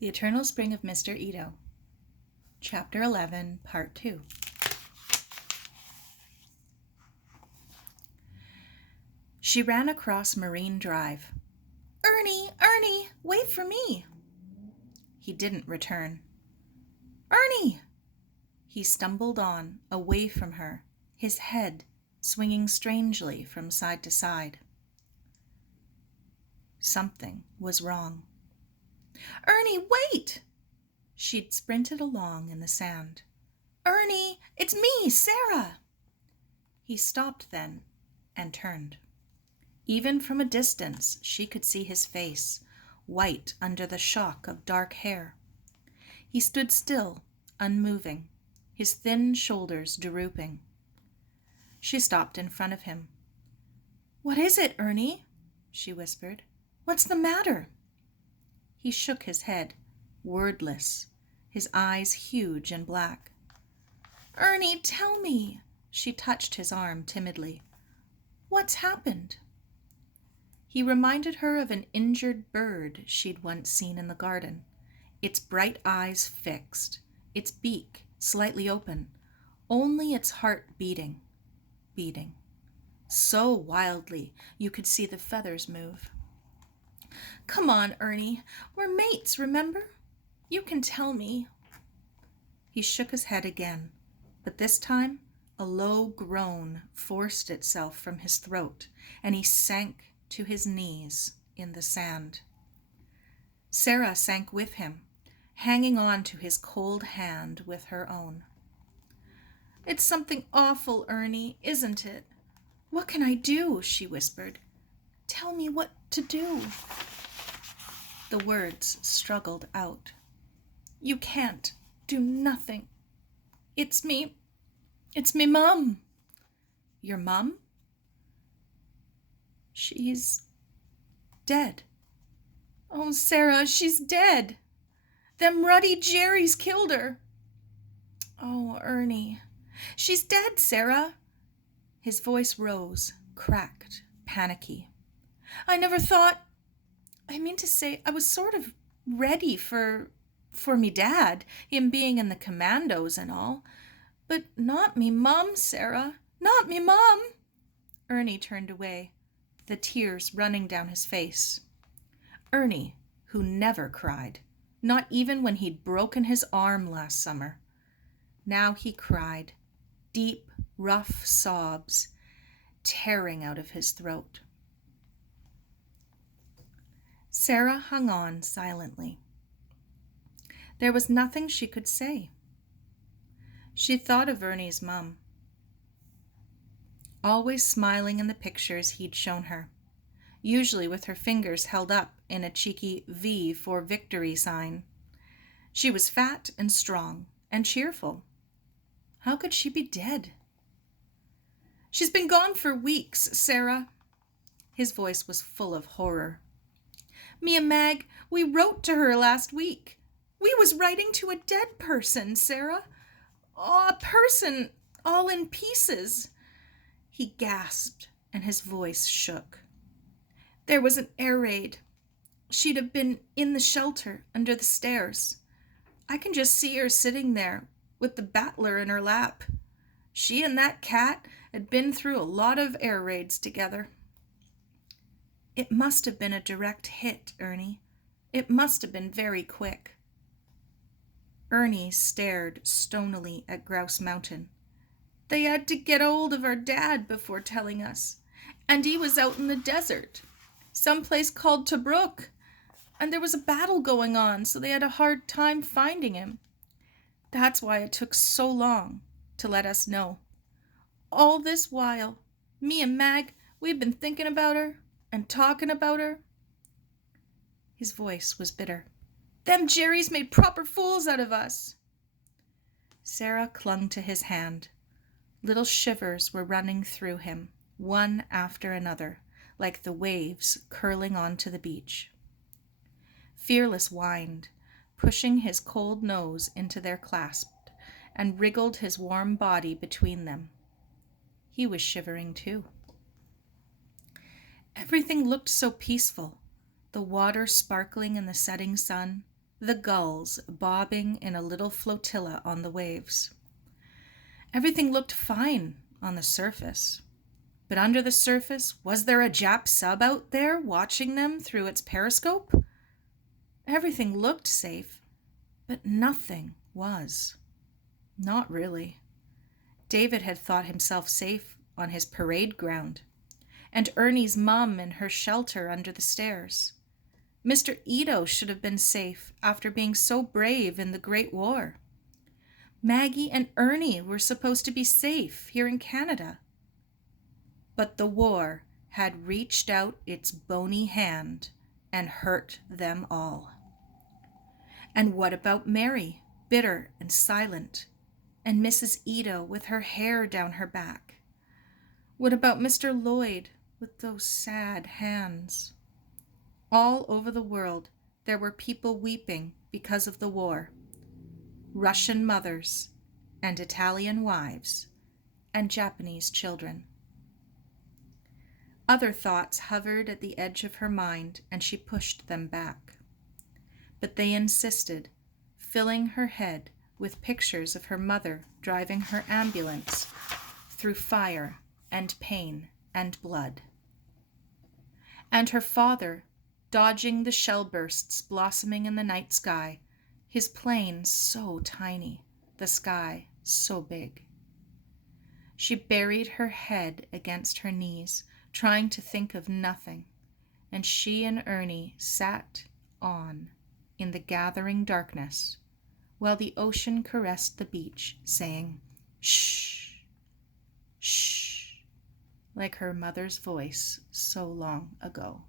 The Eternal Spring of Mr. Ito, Chapter 11, Part 2. She ran across Marine Drive. Ernie, wait for me. He didn't return. Ernie! He stumbled on, away from her, his head swinging strangely from side to side. Something was wrong. Ernie, wait! She'd sprinted along in the sand. Ernie, it's me, Sara! He stopped then and turned. Even from a distance, she could see his face, white under the shock of dark hair. He stood still, unmoving, his thin shoulders drooping. She stopped in front of him. What is it, Ernie? She whispered. What's the matter? He shook his head, wordless, his eyes huge and black. Ernie, tell me. She touched his arm timidly. What's happened? He reminded her of an injured bird she'd once seen in the garden, its bright eyes fixed, its beak slightly open, only its heart beating, so wildly you could see the feathers move. Come on, Ernie, we're mates, remember? You can tell me. He shook his head again, but this time a low groan forced itself from his throat, and he sank to his knees in the sand. Sara sank with him, hanging on to his cold hand with her own. It's something awful, Ernie, isn't it? What can I do? She whispered. Tell me what to do. The words struggled out. You can't do nothing. It's me, Mum. Your mum? She's dead. Oh, Sara, she's dead. Them ruddy Jerry's killed her. Oh, Ernie. She's dead, Sara. His voice rose, cracked, panicky. I never thought... I mean to say, I was sort of ready for me dad, him being in the commandos and all. But not me mum, Sara. Not me mum. Ernie turned away, the tears running down his face. Ernie, who never cried, not even when he'd broken his arm last summer. Now he cried, deep, rough sobs tearing out of his throat. Sara hung on silently. There was nothing she could say. She thought of Ernie's mum, always smiling in the pictures he'd shown her, usually with her fingers held up in a cheeky V for victory sign. She was fat and strong and cheerful. How could she be dead? She's been gone for weeks, Sara. His voice was full of horror. Me and Mag, we wrote to her last week. We was writing to a dead person, Sara. Oh, a person all in pieces. He gasped and his voice shook. There was an air raid. She'd have been in the shelter under the stairs. I can just see her sitting there with the battler in her lap. She and that cat had been through a lot of air raids together. It must have been a direct hit, Ernie. It must have been very quick. Ernie stared stonily at Grouse Mountain. They had to get hold of our dad before telling us, and he was out in the desert, someplace called Tobruk, and there was a battle going on, so they had a hard time finding him. That's why it took so long to let us know. All this while, me and Mag, we've been thinking about her and talking about her. His voice was bitter. Them Jerrys made proper fools out of us. Sara clung to his hand. Little shivers were running through him, one after another, like the waves curling onto the beach. Fearless whined, pushing his cold nose into their clasp, and wriggled his warm body between them. He was shivering too. Everything looked so peaceful, the water sparkling in the setting sun, the gulls bobbing in a little flotilla on the waves. Everything looked fine on the surface. But under the surface, was there a Jap sub out there watching them through its periscope? Everything looked safe, but nothing was. Not really. David had thought himself safe on his parade ground, and Ernie's mum in her shelter under the stairs. Mr. Ito should have been safe after being so brave in the Great War. Maggie and Ernie were supposed to be safe here in Canada. But the war had reached out its bony hand and hurt them all. And what about Mary, bitter and silent, and Mrs. Ito with her hair down her back? What about Mr. Lloyd with those sad hands? All over the world there were people weeping because of the war. Russian mothers and Italian wives and Japanese children. Other thoughts hovered at the edge of her mind, and she pushed them back. But they insisted, filling her head with pictures of her mother driving her ambulance through fire and pain and blood. And her father dodging the shell bursts blossoming in the night sky, his plane so tiny, the sky so big. She buried her head against her knees, trying to think of nothing, and she and Ernie sat on in the gathering darkness while the ocean caressed the beach, saying, "Shh, shh," like her mother's voice so long ago.